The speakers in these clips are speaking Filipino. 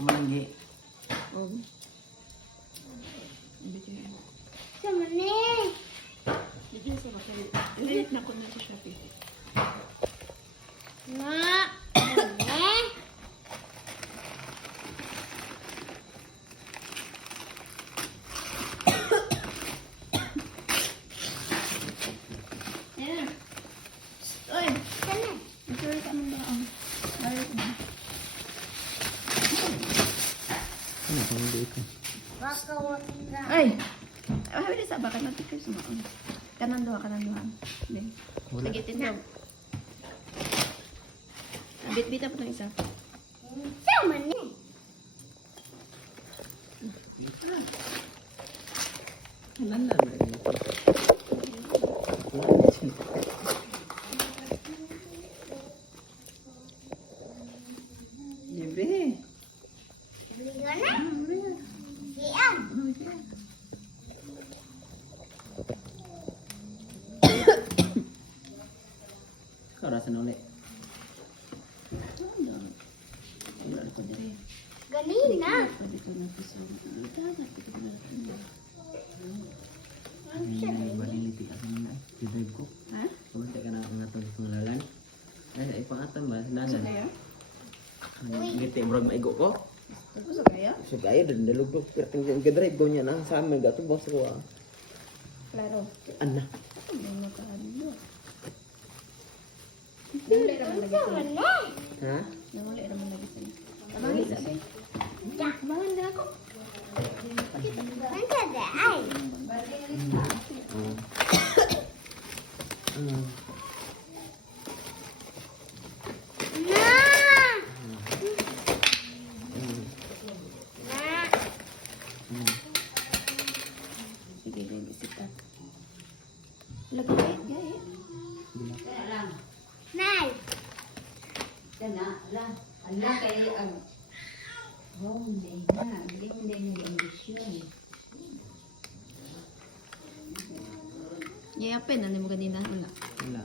Kumalanggi. Oh. Sama ni. Bigyan sa bakal. Ilit na ko na sa Shopee. Na. Ni. Yan. Oy, Sana. enjoy ka mong baong. Balik na. Ano kung hindi ito? Baka wag na. Ay! Ay, habis sa bakal natin kayo sumaon. Kanan doha. Hindi. Wala. Lagitin mo. Bit-bita po ng isa. Sama ni. Halan na ba ito? Libre. Beli ka na. Siang. Kau rasa ulit. Wala ko diri. Ganina. Pwede ko na piso. Ay, baliliti ka na. Drive ko. Ha? Kumante ka na ngatong pangalalan. Ay, ipangatan ba? Gusto Nanan. kayo? Ngiti, murag maigo ko. Gusto kayo? So, kaya din, nalugdog. Ang drive ko niya na. Sa amin, gato boss ko ah. Klaro. Ana. Ano mo ka ano? Namuli raman lagi Sama sa. ni. Ha? Namuli raman lagi sa. Tamang isa ba? Bangan na ako. Manta da ay. Oo. Ano? Na. Ano? Na. Ano? Sige, din isita. Lagi gayet. Bila. Nay. Ala kay ang home day na, hindi mo din yung ambisyon. Yapen, ano mo ganina? Wala. Wala.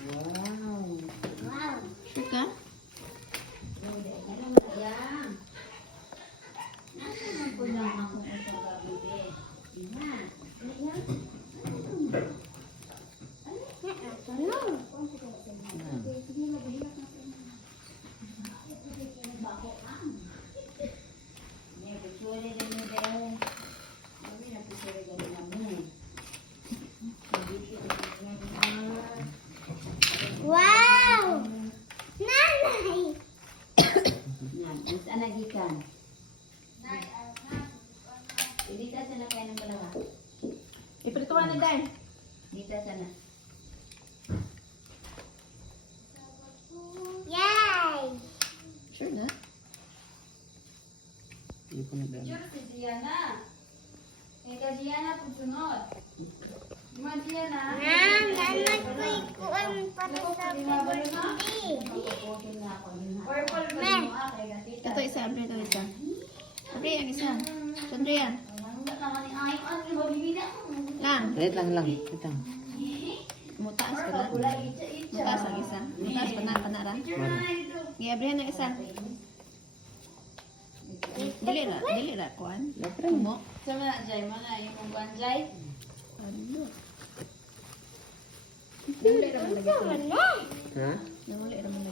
Wow. Wow. Sure ka? Alam mo yan. Nasaan ko lang ako sa gabi. Diba? Tanong. Wow. Nanay. Saan nagikan? Dito sana kayo ng dalawa. Iprituan na dahil. Dito sana. Yay. Sure na? Hindi ko na dami. Si Gianna. Ikaw Gianna pag sunod. Mga Gianna. Nanak ko ikuan para sa birthday. Purple ba Men. mo kay gatita. Ito isa, Andre, ito isa. Okay, ang isa. Andre yan. Lang. Wait lang. Wait lang. Mutaas ka na. Mutaas ang isa. Mutaas pa na ra. Wala. Gabriel ang isa. Dili ra kuan. Lapre mo. Mo. Sama na Jay, mana yung mong banjay. Ano? Namuli ra man lagi. Sama ni. Ha? Namuli ra man lagi.